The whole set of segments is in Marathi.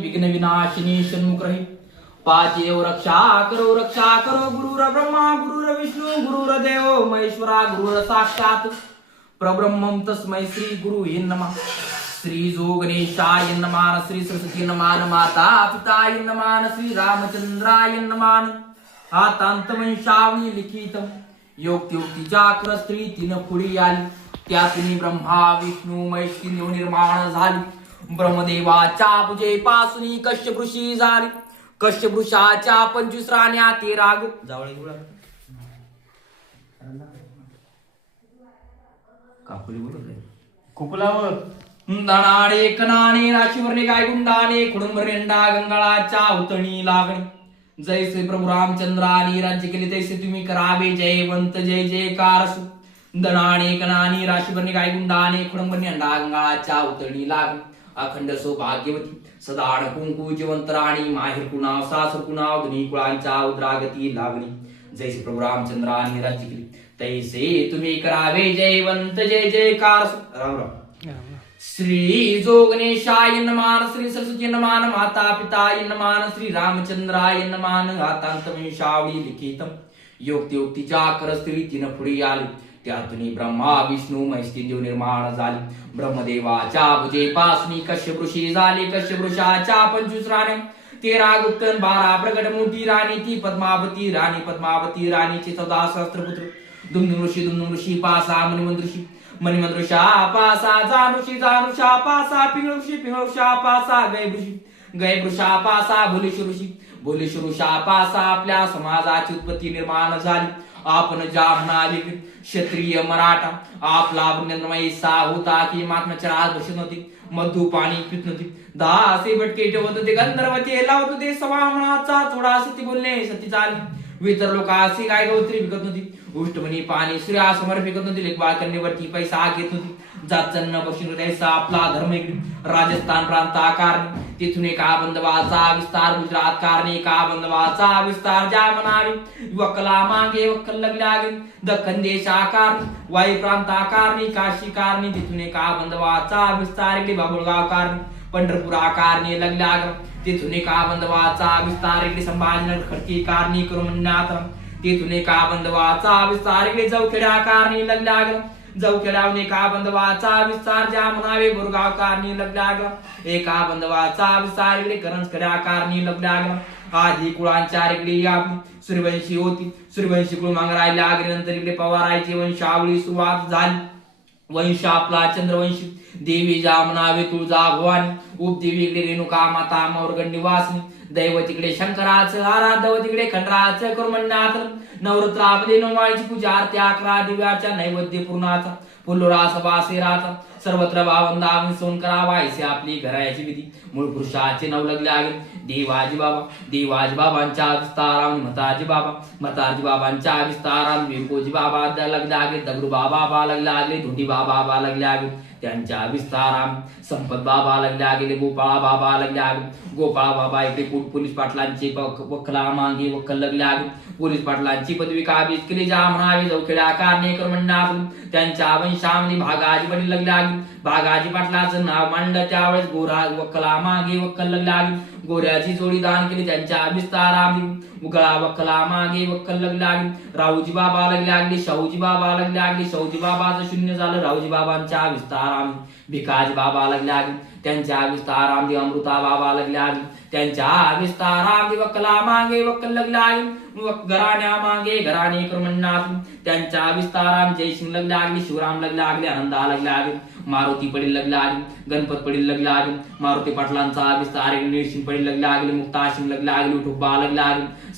विघ्न विनाशिनी षण्मुख रहित पाचेव रक्षा करो गुरुर ब्रह्मा गुरुर विष्णू गुरुर देव महेश्वरा गुरुर साक्षात परब्रह्मं तस्मै श्री गुरुवे नमः. श्री जो गणेशाय नमः. श्री सरस्वती नमः. माता पिताय नमः. श्री रामचंद्राय नमः. आतांत वंशावली लिखितम योक्तियुक्तीच्या स्त्री तीन पुढी आली त्यातून ब्रह्मा विष्णू महेश तीन निर्माण झाली. ब्रह्मदेवाच्या पूजेपासून कश्यप ऋषी झाले. कश्यप ऋषाच्या 25 राण्या 13 जावळे कापुली बोलत आहे कुकुलावर दाणाडे कणाने राशीवरने गायगुंडाने कुडुंबरेंडा गंगाळाच्या उतणी लागणे. जैसे प्रभू रामचंद्राने राज्य केले तैसे तुम्ही करावे जयवंत जय जयकार असो. दणाने कणाने राशीवरने गायगुंडाने कुडुंबरेंडा गंगाळाच्या उतणी लागणे. अखंड सौभाग्यवती सदाण कुंकू जिवंत राणी माहेर कुणाव सासर कुणाव धनी कुळांच्या उद्रागती लागणी. जैसे प्रभू रामचंद्राने राज्य केले तैसे तुम्ही करावे जयवंत जय जयकार राम राम. श्री जो गणेशाय नमः. श्री सरस्वती नमः. माता पिताय नमः. श्री रामचंद्राय नमः. आतांत वंशावली लिखितम योक्तियुक्तीच्या स्त्री तीन पुढे आली त्यातून ब्रह्मा विष्णू महेश तीन देव निर्माण झाले. ब्रह्मदेवाच्या भुजेपासून कश्यप ऋषी झाले. कश्यप ऋषाच्या 25 राण्या 13 गुप्त 12 प्रगट मोठी राणी ती पद्मावती राणी. पद्मावती राणीचे 14 सहस्त्रपुत्र दुमदुम ऋषी 5 मणिमंत ऋषी मणिमंत ऋषा 5 जान ऋषा 5 पिंगळ ऋषा 5 गैब ऋषा 5 भोलेश्वर ऋषा 5 आपल्या समाजाची उत्पत्ती निर्माण झाली. आपण ज्या म्हणाले क्षत्रिय मराठा आपला सा होता की महात्म्याच्या राज बसत नव्हती मधु पाणी पित नव्हती 10 असे भटके ठेवत होते गंधर्वते लावत होते सवा मनाचा थोडा सती बोलणे सती चालली वितर लोक असे काय गवत्री विकत नव्हती उष्टमणी पाणी सूर्यासमोर विकत नव्हती लेख बाळकन्येवरती पैसा घेत नव्हती जातचन्न पक्षी त्याचा आपला धर्म राजस्थान प्रांत आकारणे तिथून एका बंधवाचा विस्तार गुजरात कारणे एका बंधवाचा विस्तार ज्या म्हणावे वकला मागे वक्कल लागले दख्खन देश आकार वायू प्रांत आकारणी काशी कारणी तिथून एका बंधवाचा विस्तार इकडे बाबुळगाव कारणी पंढरपूर आकारणे लगल्या तिथून एका बंधवाचा विस्तार इकडे संभाजीनगर खडकी कारणी करून म्हणण्यात तिथून एका बंधवाचा विस्तार इकडे जवखेडा कारणी लगल्या जवखेडावून एका बंधवाचा विस्तार ज्या म्हणावे बोरगाव कारणी लगल्या एका बंधवाचा विस्तार इकडे करंजखेडा कारणी लगल्या आधी कुळांच्या इकडे आपली सूर्यवंशी होती सूर्यवंशी कुळ मागरायला नंतर इकडे पवारायची वंशावळी सुरुवात झाली. वंश आपला चंद्रवंशी देवी ज्या म्हणावे तुळजा भवानी उपदेवी इकडे रेणुका माता मोरगड निवासिनी दैव तिकडे शंकराचं आराधव तिकडे खंडराचं करून म्हणण्यात नवरात्रामध्ये नवमाळीची पूजा आरती 11 दिव्याच्या नैवेद्य पूर्णाचा फुल्लोरास वासेराचा सर्वत्र भावंदा सोन करावा ऐसे आपली घराची विधी मूळ पुरुषाचे नाव लगले आहे देवाजी बाबांच्या विस्ताराम मताजी बाबांच्या विस्ताराम विरकोजी बाबा लगले आहे दगडू बाबा लगले आहे धोंडी बाबा लगले आहे त्यांच्या विस्ताराम संपत बाबा लगल्या गेले गोपाळा बाबा लगल्या गोपाळा बाबा इकडे पोलीस पाटलांची वक्कला मागे वक्कल लगल्या पोलीस पाटलांची पदवी काबीज केली ज्या म्हणावे जवखेडा कारणे कर म्हणणार त्यांच्या वंशामध्ये भागाजी वडील लगल्या भागाजी पाटलाचं नाव मांडलं त्यावेळेस गोरा वक्कला मागे वक्कल लगल्या गोऱ्याची जोडी दान केली त्यांच्या विस्तारामध्ये उगळा वक्कला मागे वक्कल लगल्या राऊजी बाबा लगल्या लागली शाहूजी बाबा लगल्या लागली शाहूजी बाबाचं शून्य झालं राऊजी बाबांच्या विस्ताराम भिकाजी बाबा लगल्या त्यांच्या विस्ताराम अमृता बाबा लगल्या त्यांच्या विस्ताराम वक्कला मागे वक्कल लगल्या घराण्या मागे घराणे कर म्हणणार त्यांच्या विस्ताराम जयसिंग लगल्या लागली शिवराम लगल्या लागले आनंदा लगल्या मारुती पडील लगल्या गणपत पडील लगल्या मारुती पाटलांचा विस्तार निळसिंग पडील लगल्या लागले मुक्तासिंग लगल्या लागली ठुब्बा लगल्या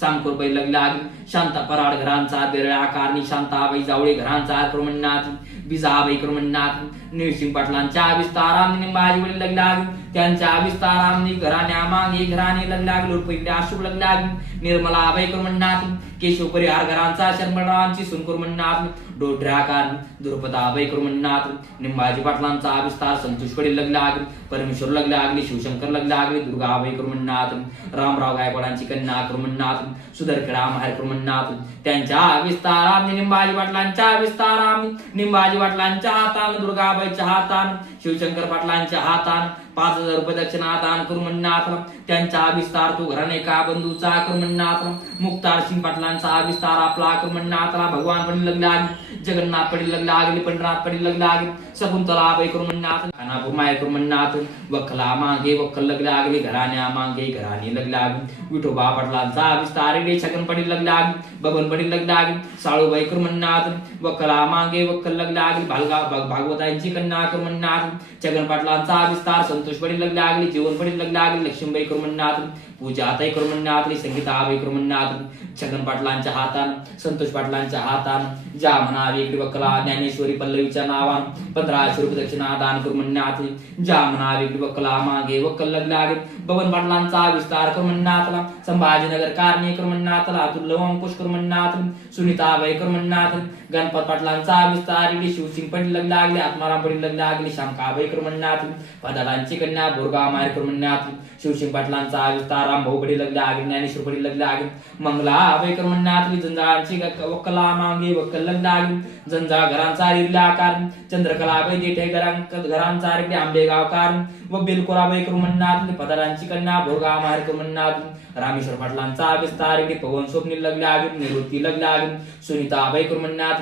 सांगपूर पडील लगल्या शांता पराड घरांचा बेरळा कारणी शांताबाई जावळे घरांचा क्रमणात बिजाबाई क्रमणात निळसिंग पाटलांच्या विस्ताराम निंबाजी वडील लगल्या त्यांच्या विस्ताराम घराण्या मागे घराणे लगल्या लोटपैकडे अशोक लगल्या निर्मलाबाई क्रमणात केशव परिहार घरांचा शर्मरावांची सुनकुर म्हणणात डोढ्याकार द्रुपदाबाई क्रमणात निंबाजी पाटलांचा विस्तार संतोष पडील लगल्या परमेश्वर लगल्या लागली शिवशंकर लगल्या लागली दुर्गाबाई क्रमणात रामराव गायकवाडांची कन्या क्रमणात सुधरखेडा माहेर क्रमणात त्यांच्या विस्ताराम निंबाजी पाटलांच्या विस्ताराम निंबाजी पाटलांच्या हातान दुर्गाबाईच्या हातान शिवशंकर पाटलांच्या हातान 5,000 रुपये दक्षिणा दान करू म्हणण्यात आला. त्यांचा हा विस्तार तो घराणे का बंधूचा करू म्हणण्यात आला. मुक्तार सिंग पाटलांचा हा विस्तार आपला करू म्हणण्यात आला. भगवान पडील लग्न आगे, जगन्नाथ पडील लग्न आगे, पंढरनाथ पडील लग्न आगे, शकुंतला बाई करू म्हणण्यात, खानापूर माय करू म्हणण्यात, वखला मागे वखल लग्न आगले, घराण्या मागे घराणे लग्न आगे, विठोबा पाटलांचा विस्तार रे, छगन पडील लग्न आगे, बबन पडील लग्न आगे, साळूबाई करू म्हणण्यात, वखला मागे वखल लग्न आगले, भागवतांची कन्या करू म्हणण्यात, छगन पाटलांचा विस्तार, संतोष पडील लग्न आगले, जीवन पडील लग्न आगले, लक्ष्मीबाई करू म्हणण्यात, पूजाताई करू म्हणण्यात, संगीताबाई करू म्हणण्यात, छगन पाटलांच्या हातान, संतोष पाटलांच्या हातान, ज्या म्हणावी इकडे वकला ज्ञानेश्वरी पल्लवीच्या नावान 1500 रुपये दक्षिणा दान करू म्हणण्यात, ज्या म्हणावी इकडे वकला मागे वक्कल लग्न आगे, बबन पाटलांचा विस्तार करू म्हणण्यात, संभाजीनगर कारणे करू म्हणण्यात, अतुल्य अंकुश करू म्हणण्यात, सुनीताबाई करू म्हणण्यात, गणपत पाटलांचा विस्तार इकडे शिवसिंग पडील लग्न लागले, आत्माराम पडील लग्न लागले, श्यामकाबाई करू म्हणण्यात, पदालांची कन्या बोरगा मायर करू म्हणण्यात, शिवसिंग पाटलांचा विस्तार रामभाऊ पडील लग्न आगे, ज्ञानेश्वर पडील लग्न आगे, मंगलाबाई करू म्हणण्यात, जंजाळांची वक्कला मागे वक्कल लग्न आगे, जंजा घरांचा रिरला आकार, चंद्रकलाबाई देठे घरांचा रिरले आंबेगावकार, व बेलकोराबाई करू म्हणण्यात, पदालांची कन्या बोरगा मायर करू म्हणण्यात, रामेश्वर पाटलांचा विस्तार इकडे पवन स्वप्नील लग्न आगे, निवृत्ती लग्न आगे, सुनीताबाई करू म्हणण्यात,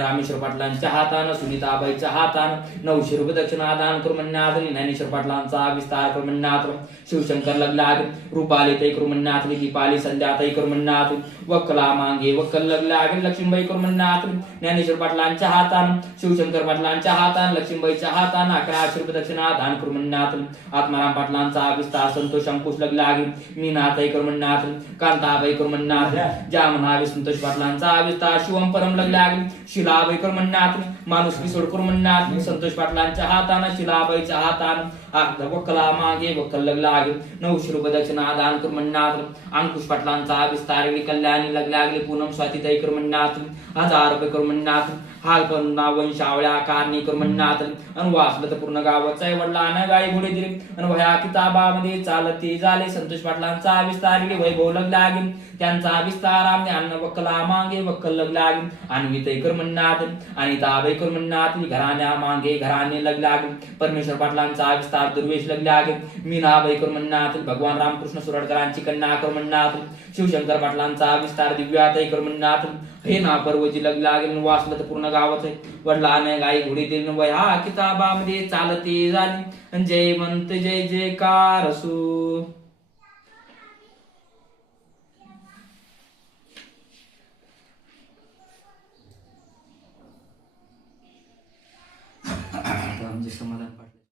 रामेश्वर पाटलांच्या हातानं, सुनीताबाईच्या हातानं 900 रुपये दक्षिणा दान करू म्हणण्यात, ज्ञानेश्वर पाटलांचा विस्तार करू म्हणण्यात, शिवशंकर लग्न आगे, रुपालीताई करू म्हणण्यात, दीपाली संध्याताई करू म्हणण्यात, वक्कला मागे वक्कल लग्न आगे, लक्ष्मीबाई करू म्हणण्यात, ज्ञानेश्वर पाटलांच्या हातानं, शिवशंकर पाटलांच्या हातानं, लक्ष्मीबाईच्या हातानं 1100 रुपये दक्षिणा दान करू म्हणण्यात, आत्माराम पाटलांचा विस्तार, संतोष अंकुश लग्न आगे, मीनाताई करू म्हणण्यात, कांताबाई करू म्हणण्यात, ज्या म्हणावे संतोष पाटलांचा विस्तार, शिवम परम लग्न आगे, शिलाबाई करू म्हणण्यात, माणुसकी सोड करू म्हणण्यात, संतोष पाटलांच्या हातानं, शिलाबाईच्या हातानं, वक्कला मागे वक्कल लग्न आगे, 900 रुपये दक्षिणा दान करू म्हणण्यात, अंकुश पाटलांचा विस्तार कल्याणी लग्न लागले, पूनम स्वातीताई करू म्हणण्यात, 1000 रुपये करू म्हणण्यात, हाल पण वंशावळ्या कारणी करू म्हणण्यात, अन वाचलं तर पूर्ण गावाचा वडिलांना गाई घोडे दिले, अन वह्या किताबामध्ये चालते झाले, संतोष पाटलांचा विस्तार वैभव लग्न आगे, त्यांचा विस्तार आमने अन्न वक्कला मागे वक्कल लग्न आगे, अन्विताई करू म्हणण्यात, अनिताबाई करू म्हणण्यात, घराण्या मागे घराणे लग्न आगे, परमेश्वर पाटलांचा विस्तार दुर्वेश लग्न आगे, मीनाबाई करू म्हणण्यात, भगवान रामकृष्ण सुरडकरांची कन्या करू म्हणण्यात, शिवशंकर पाटलांचा विस्तार दिव्याताई करू म्हणण्यात, हे ना पर्वजी लग्न आगे, वाचलं तर पूर्ण गावात वडिलाने गाई घोडी दिली, वह्या किताबामध्ये चालते झाली, जयवंत जय जयकार असो. समाधान